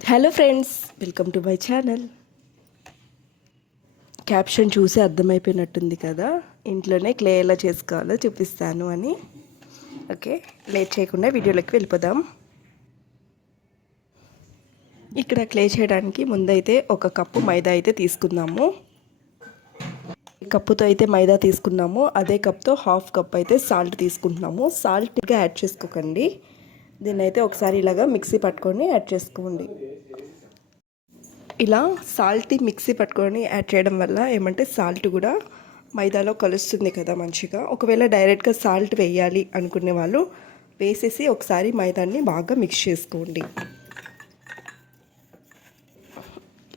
Hello friends, welcome to my channel. Caption చూసి అర్థమైపోయినట్టుంది కదా, ఇంట్లోనే క్లే ఎలా చేసుకోవాలో చూపిస్తాను అని. ఓకే, లేట్ చేయకుండా వీడియోలోకి వెళ్ళిపోదాం. ఇక్కడ క్లే చేయడానికి ముందైతే ఒక కప్పు మైదా అయితే తీసుకుందాము. కప్పుతో అయితే మైదా తీసుకున్నాము, అదే కప్తో హాఫ్ కప్ అయితే సాల్ట్ తీసుకుంటున్నాము. సాల్ట్గా యాడ్ చేసుకోకండి, దీన్ని అయితే ఒకసారి ఇలాగా మిక్సీ పట్టుకొని యాడ్ చేసుకోండి. ఇలా సాల్ట్ మిక్సీ పట్టుకొని యాడ్ చేయడం వల్ల ఏమంటే సాల్ట్ కూడా మైదాలో కలుస్తుంది కదా మంచిగా. ఒకవేళ డైరెక్ట్గా సాల్ట్ వేయాలి అనుకునే వాళ్ళు వేసేసి ఒకసారి మైదాన్ని బాగా మిక్స్ చేసుకోండి.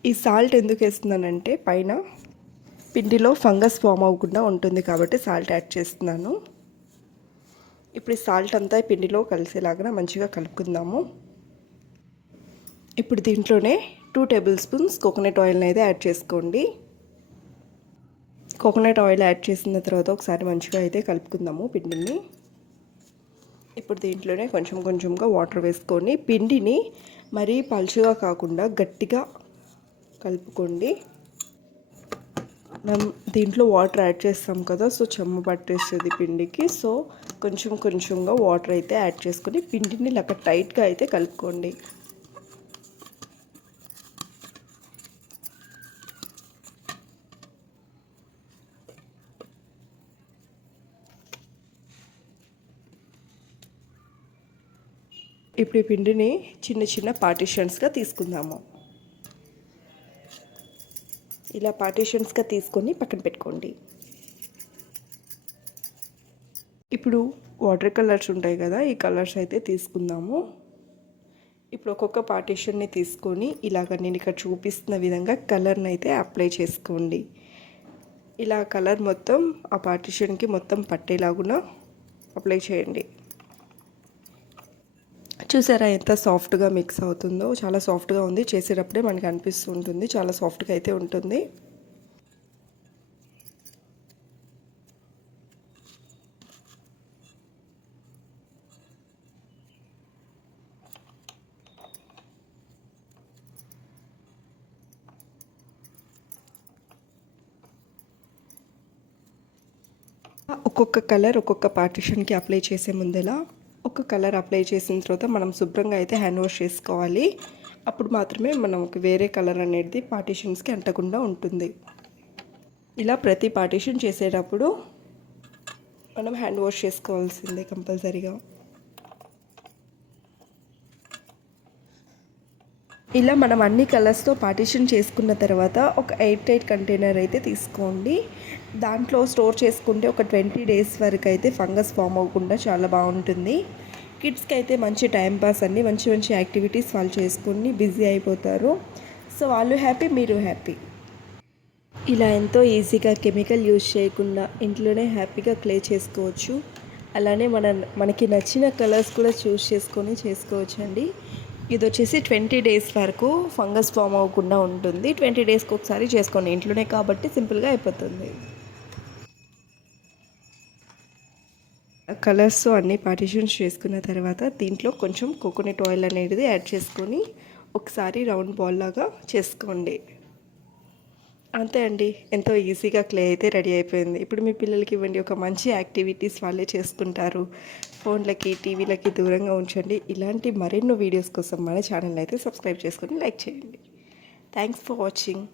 ఈ సాల్ట్ ఎందుకు వేస్తున్నానంటే పైన పిండిలో ఫంగస్ ఫామ్ అవ్వకుండా ఉంటుంది కాబట్టి సాల్ట్ యాడ్ చేస్తున్నాను. ఇప్పుడు ఈ సాల్ట్ అంతా పిండిలో కలిసేలాగా మంచిగా కలుపుకుందాము. ఇప్పుడు దీంట్లోనే 2 టేబుల్ స్పూన్స్ కోకోనట్ ఆయిల్ని అయితే యాడ్ చేసుకోండి. కోకోనట్ ఆయిల్ యాడ్ చేసిన తర్వాత ఒకసారి మంచిగా అయితే కలుపుకుందాము పిండిని. ఇప్పుడు దీంట్లోనే కొంచెం కొంచెంగా వాటర్ వేసుకొని పిండిని మరీ పలుచగా కాకుండా గట్టిగా కలుపుకోండి. మనం దీంట్లో వాటర్ యాడ్ చేస్తాం కదా, సో చెమ్మ పట్టేస్తుంది పిండికి. సో కొంచెం కొంచెంగా వాటర్ అయితే యాడ్ చేసుకొని పిండిని ఇలా టైట్గా అయితే కలుపుకోండి. ఇప్పుడు ఈ పిండిని చిన్న చిన్న పార్టీషన్స్గా తీసుకుందాము. ఇలా పార్టీషన్స్గా తీసుకొని పక్కన పెట్టుకోండి. ఇప్పుడు వాటర్ కలర్స్ ఉంటాయి కదా, ఈ కలర్స్ అయితే తీసుకుందాము. ఇప్పుడు ఒక్కొక్క పార్టీషన్ని తీసుకొని ఇలాగ నేను ఇక్కడ చూపిస్తున్న విధంగా కలర్ని అయితే అప్లై చేసుకోండి. ఇలా కలర్ మొత్తం ఆ పార్టీషన్కి మొత్తం పట్టేలాగున అప్లై చేయండి. చూసారా ఎంత సాఫ్ట్గా మిక్స్ అవుతుందో, చాలా సాఫ్ట్గా ఉంది. చేసేటప్పుడే మనకి అనిపిస్తుంటుంది చాలా సాఫ్ట్గా అయితే ఉంటుంది. ఒక్కొక్క కలర్ ఒక్కొక్క పార్టీషన్కి అప్లై చేసే ముందలా ఒక కలర్ అప్లై చేసిన తర్వాత మనం శుభ్రంగా అయితే హ్యాండ్ వాష్ చేసుకోవాలి. అప్పుడు మాత్రమే మనకు వేరే కలర్ అనేది పార్టీషన్స్కి అంటకుండా ఉంటుంది. ఇలా ప్రతి పార్టీషన్ చేసేటప్పుడు మనం హ్యాండ్ వాష్ చేసుకోవాల్సిందే కంపల్సరీగా. ఇలా మనం అన్ని కలర్స్తో పార్టీషన్ చేసుకున్న తర్వాత ఒక ఎయిర్ టైట్ కంటైనర్ అయితే తీసుకోండి. దాంట్లో స్టోర్ చేసుకుంటే ఒక 20 డేస్ వరకు అయితే ఫంగస్ ఫామ్ అవ్వకుండా చాలా బాగుంటుంది. కిడ్స్కి అయితే మంచి టైంపాస్ అండి, మంచి మంచి యాక్టివిటీస్ వాళ్ళు చేసుకుని బిజీ అయిపోతారు. సో వాళ్ళు హ్యాపీ, మీరు హ్యాపీ. ఇలా ఎంతో ఈజీగా కెమికల్ యూజ్ చేయకుండా ఇంట్లోనే హ్యాపీగా క్లే చేసుకోవచ్చు. అలానే మనకి నచ్చిన కలర్స్ కూడా చూస్ చేసుకొని చేసుకోవచ్చు అండి. ఇది వచ్చేసి 20 డేస్ వరకు ఫంగస్ ఫామ్ అవ్వకుండా ఉంటుంది. 20 డేస్కి ఒకసారి చేసుకోండి, ఇంట్లోనే కాబట్టి సింపుల్గా అయిపోతుంది. కలర్స్ అన్ని పార్టీషన్స్ చేసుకున్న తర్వాత దీంట్లో కొంచెం కోకోనట్ ఆయిల్ అనేది యాడ్ చేసుకొని ఒకసారి రౌండ్ బాల్ లాగా చేసుకోండి. అంతే అండి, ఎంతో ఈజీగా క్లే అయితే రెడీ అయిపోయింది. ఇప్పుడు మీ పిల్లలకి ఇవ్వండి, ఒక మంచి యాక్టివిటీస్ వాళ్ళే చేసుకుంటారు. ఫోన్లకి టీవీలకి దూరంగా ఉంచండి. ఇలాంటి మరెన్నో వీడియోస్ కోసం మన ఛానల్ అయితే సబ్స్క్రైబ్ చేసుకొని లైక్ చేయండి. Thanks for watching.